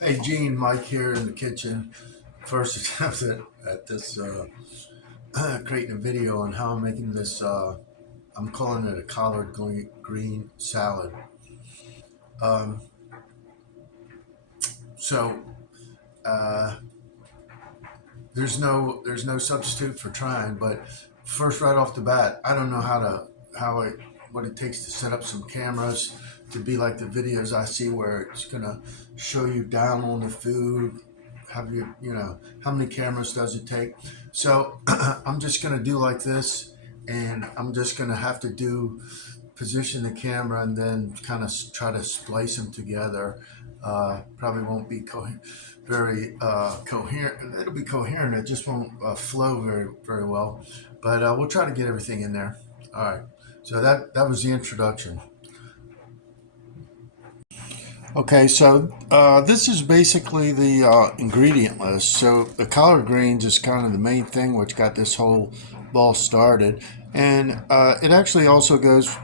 Hey Gene, Mike here in the kitchen. First attempt at this creating a video on how I'm making this. I'm calling it a green salad. Um, so uh, there's no substitute for trying. But first, right off the bat, I don't know how it what it takes to set up some cameras to be like the videos I see where it's gonna show you down on the food. Have you how many cameras does it take? So I'm just gonna do like this, and I'm just gonna have to do position the camera and then kind of try to splice them together. Probably won't be very coherent. It'll be coherent. It just won't flow very well. But we'll try to get everything in there. All right. So that was the introduction. Okay, so this is basically the ingredient list. So the collard greens is kind of the main thing which got this whole ball started. And it actually also goes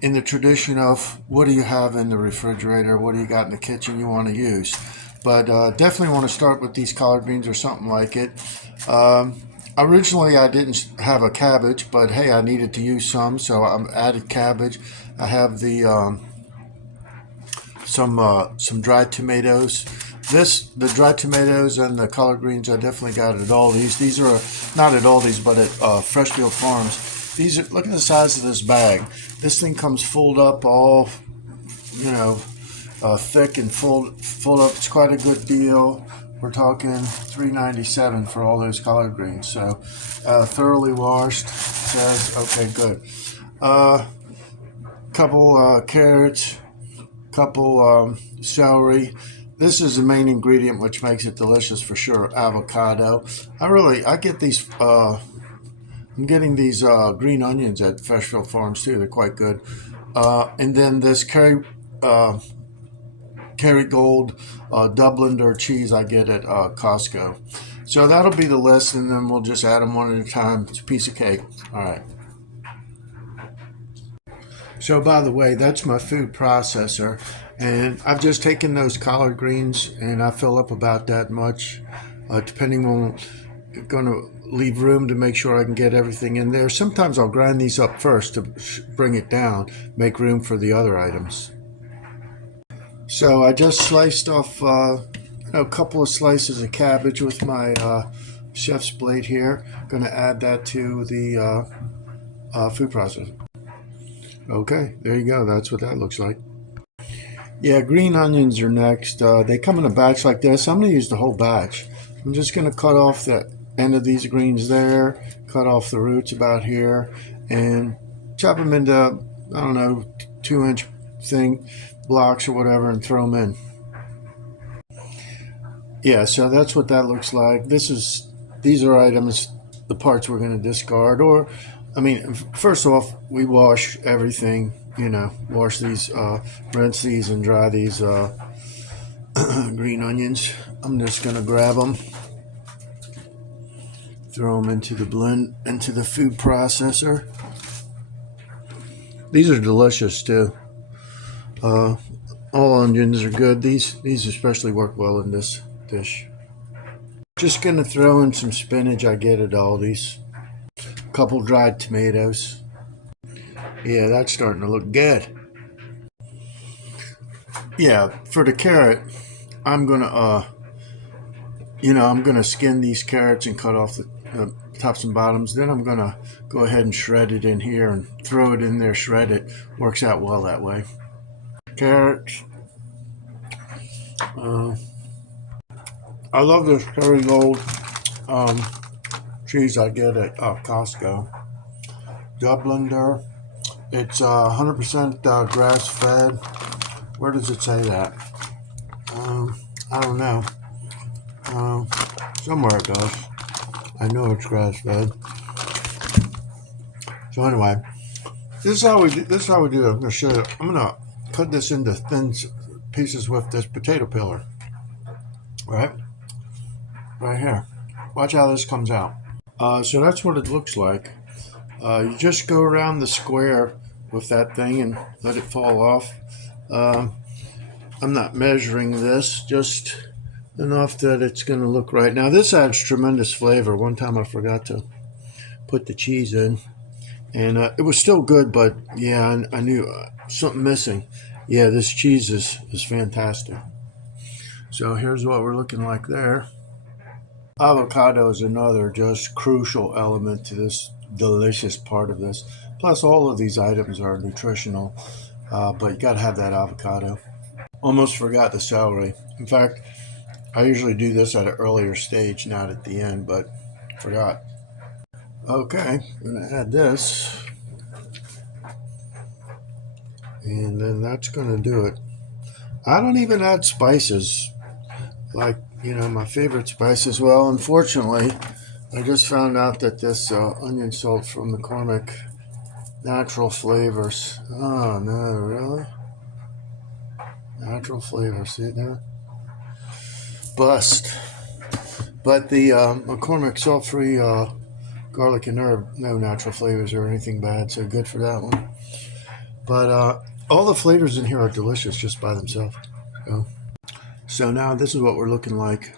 in the tradition of what do you have in the refrigerator, what do you got in the kitchen you want to use. But definitely want to start with these collard greens or something like it. Originally, I didn't have a cabbage, but hey, I needed to use some, so I added cabbage. I have the some dried tomatoes. The dried tomatoes and the collard greens I definitely got at Aldi's. These are not at Aldi's, but at Freshfield Farms. These are, look at the size of this bag. This thing comes full up, all you know, thick and full up. It's quite a good deal. We're talking $3.97 for all those collard greens. So thoroughly washed. Says okay, good. Couple carrots, couple celery. This is the main ingredient which makes it delicious for sure. Avocado. I get these. I'm getting these green onions at Freshfield Farms too. They're quite good. And then this Kerrygold Dublin or cheese I get at Costco. So that'll be the list, and then we'll just add them one at a time. It's a piece of cake. All right. So by the way, that's my food processor, and I've just taken those collard greens and I fill up about that much, depending on. Going to leave room to make sure I can get everything in there. Sometimes I'll grind these up first to bring it down, make room for the other items. So I just sliced off a couple of slices of cabbage with my chef's blade here. Going to add that to the food processor. Okay, there you go. That's what that looks like. Yeah, green onions are next. They come in a batch like this. I'm going to use the whole batch. I'm just going to cut off the end of these greens there, cut off the roots about here, and chop them into, I don't know, 2-inch thing blocks or whatever, and throw them in. Yeah, so that's what that looks like. These are items, the parts we're going to discard. Or, I mean, first off, we wash everything. Wash these, rinse these, and dry these green onions. I'm just going to grab them, throw them into the food processor. These are delicious too. All onions are good. These especially work well in this dish. Just gonna throw in some spinach I get at Aldi's. A couple dried tomatoes. Yeah, that's starting to look good. Yeah, for the carrot, I'm gonna I'm gonna skin these carrots and cut off the tops and bottoms. Then I'm gonna go ahead and shred it in here and throw it in there. Shred it. Works out well that way. Carrots. I love this Kerrygold cheese I get at Costco. Dublin. It's 100% grass fed. Where does it say that? I don't know. Somewhere it does. I know it's grass fed. So anyway, this is how we do it. I'm going to show you. I'm going to cut this into thin pieces with this potato peeler. Right here. Watch how this comes out. So that's what it looks like. You just go around the square with that thing and let it fall off. I'm not measuring this, just enough that it's going to look right. Now this adds tremendous flavor. One time I forgot to put the cheese in, and it was still good, but yeah, I knew something missing. Yeah, this cheese is fantastic. So here's what we're looking like there. Avocado is another just crucial element to this delicious part of this. Plus, all of these items are nutritional, but you got to have that avocado. Almost forgot the celery. In fact, I usually do this at an earlier stage, not at the end, but forgot. Okay, I'm going to add this, and then that's going to do it. I don't even add spices, like, my favorite spices. Well, unfortunately, I just found out that this onion salt from McCormick Natural Flavors. Oh, no, really? Natural Flavors, see it there? Bust. But the McCormick salt-free garlic and herb, no natural flavors or anything bad, so good for that one. But all the flavors in here are delicious just by themselves. So now this is what we're looking like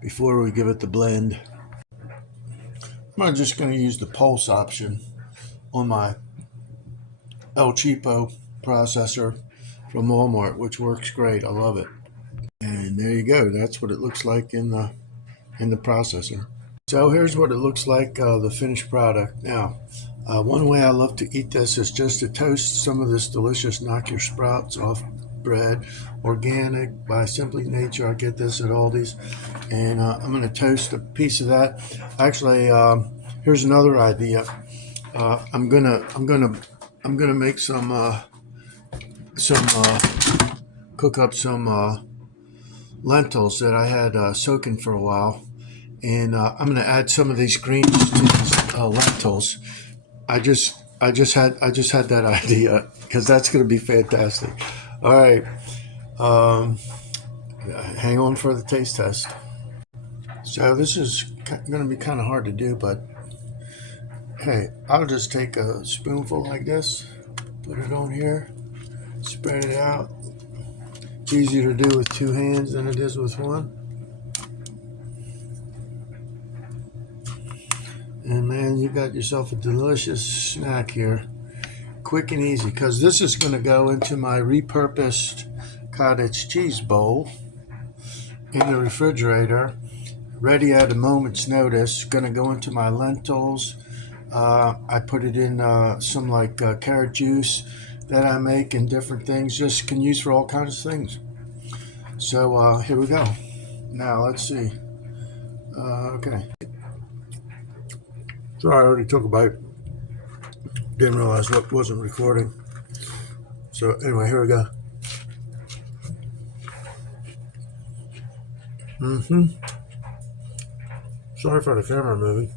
before we give it the blend. I'm just going to use the pulse option on my El Cheapo processor from Walmart, which works great. I love it. And there you go. That's what it looks like in the processor. So here's what it looks like, the finished product. Now, one way I love to eat this is just to toast some of this delicious knock your sprouts off bread, organic by Simply Nature. I get this at Aldi's, and I'm going to toast a piece of that. Actually, here's another idea. I'm gonna make some cook up some lentils that I had soaking for a while, and I'm gonna add some of these greens to these lentils. I just had that idea because that's gonna be fantastic. All right, hang on for the taste test. So this is gonna be kind of hard to do, but hey, I'll just take a spoonful like this, put it on here, spread it out. It's easier to do with two hands than it is with one. And man, you got yourself a delicious snack here. Quick and easy, because this is going to go into my repurposed cottage cheese bowl in the refrigerator, ready at a moment's notice. Going to go into my lentils. I put it in some carrot juice that I make and different things. Just can use for all kinds of things. So here we go. Now let's see. Okay. Sorry, I already took a bite. Didn't realize what wasn't recording. So anyway, here we go. Sorry for the camera moving.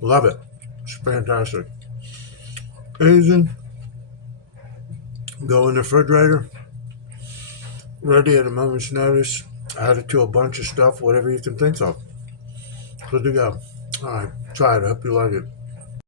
Love it. It's fantastic. Asian. Go in the refrigerator. Ready at a moment's notice. Add it to a bunch of stuff, whatever you can think of. Good to go. All right. Try it. I hope you like it.